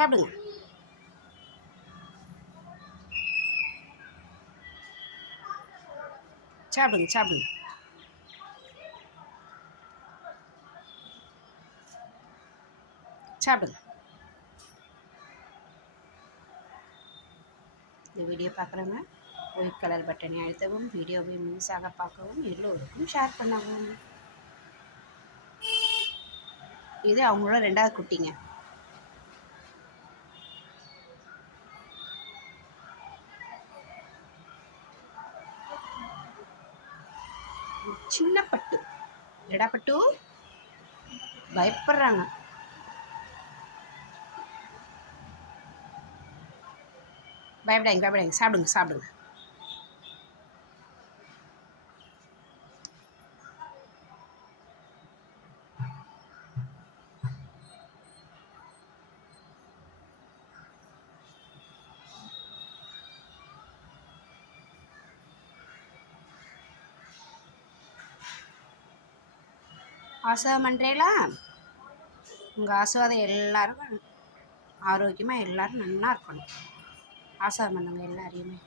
சாப்பிடுங்க. சாப்பிடுங்க சாப்பிடுங்க. சாப்பிடுங்க. இந்த வீடியோ பார்க்குறவங்க ஒயிட் கலர் பட்டனை அழுத்தவும் வீடியோவை முழுசாக பார்க்கவும் எல்லோருக்கும் ஷேர் பண்ணவும். இது அவங்களோட ரெண்டாவது குட்டிங்க. சின்ன பட்டு. எடா பட்டு? பயப்படுறாங்க. பயப்படாங்க பயப்படாங்க சாப்பிடுங்க சாப்பிடுங்க. ஆசீர்வாதம் பண்ணுறீங்களா உங்கள் ஆசீர்வாதம் எல்லாருக்கும் ஆரோக்கியமாக எல்லோரும் நல்லா இருக்கணும். ஆசீர்வாதம் பண்ணுங்க எல்லாரையுமே.